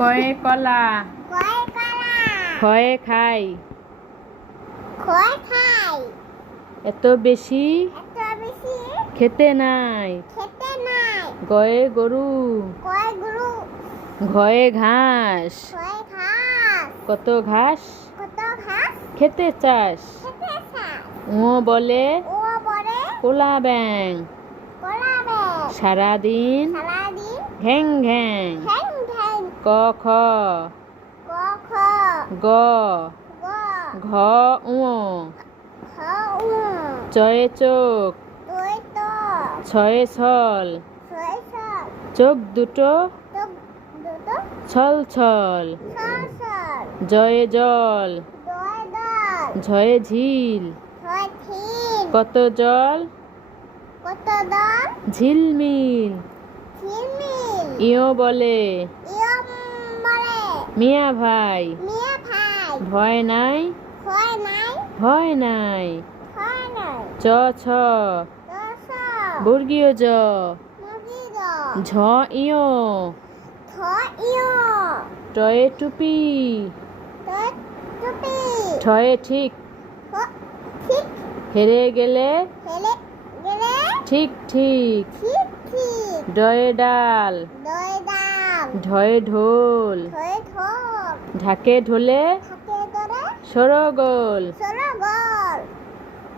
কয়ে কলা। কয় কলা। খয়ে খাই। খয় খাই। এত বেশি এত বেশি খেতে নাই। খেতে নাই। গয়ে গরু। কয় গরু। ঘয়ে ঘাস। কয় ঘাস। কত ঘাস কত ঘাস খেতে চাস। খেতে চায়। ও বলে ও বলে কোলা ব্যাং। কলাবে। সারাদিন সারাদিন ঘ্যাং ঘ্যাং। ঠ্যাং ঠ্যাং। ক খ ক খ গ গ ঘ উ খ উ চয়ে চোখ তুই তো ছয়ে ছল। ছয় ছয় চোখ দুটো তো দুটো ছল ছল। ছয় ছয় জয়ে জল দয় দয় ঝয়ে ঝিল। ছয় থিন কত জল কত দল ঝিলমিল। ঝিলমিল ইও বলে ইয়ম বলে মিয়া ভাই। মিয়া ভাই ভয় নাই ভয় নাই ভয় নাই। ভয় নাই চ ছ দশ বর্গীয় জ মুগি ঝ ইয় থ ইয় টয়ে টুপি তয় টুপি ঠয়ে ঠিক। হ ঠিক হেরে গেলে হেলে গেলে ঠিক ঠিক। ঠিক ঠিক ডয়ে ডাল দয় দাম ঢয়ে ঢোল ধয়ে ঢোল ঢাকে ঢোলে থাকে ধরে সরগোল। সরগোল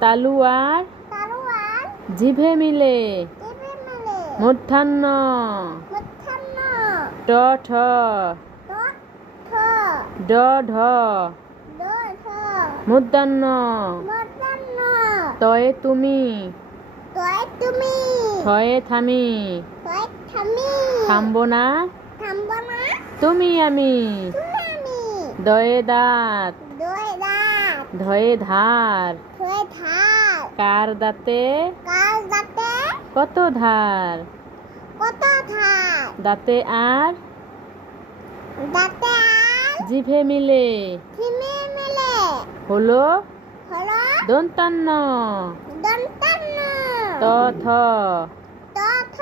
তালুয়ার তারুয়ার জিভে মিলে টিভি মেলে মধ্যাহ্ন মধ্যাহ্ন ট ঠ ট ঠ ড ঢ ড ঢ মধ্যাহ্ন মধ্যাহ্ন তয়ে তুমি তয় তুমি থয়ে থামি। তয় থামি থামবো না থামব না তুমি আমি। তুমি আমি দয়ে দাঁত দয় দাঁত ধয়ে ধার। ধয়ে ধার কার দাঁতে কাল দাঁতে কত ধার। কত ধার দাঁতে আর দাঁতে আর জিভে মিলে থিমে মেলে হলো হলো দন্তান্ন। দন্তান্ন ত থ ত থ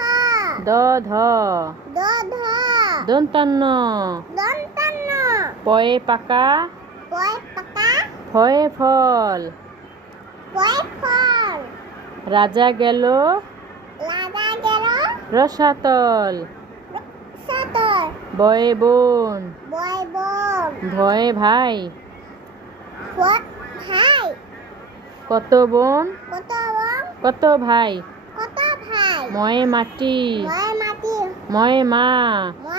দ ধ দ ধ দন্তান্ন। দন্তান্ন পয়ে পাকা পয় পাকা ফয়ে ফল। পয় ফল রাজা গেল লাগা গেল রসাতল। সতর বয়ে বোন বয় বোন ভয়ে ভাই। ফট ভাই কত বোন কত বোন কত ভাই। কত ভাই ময়ে মাটি ময় মাটি ময়ে মা ময়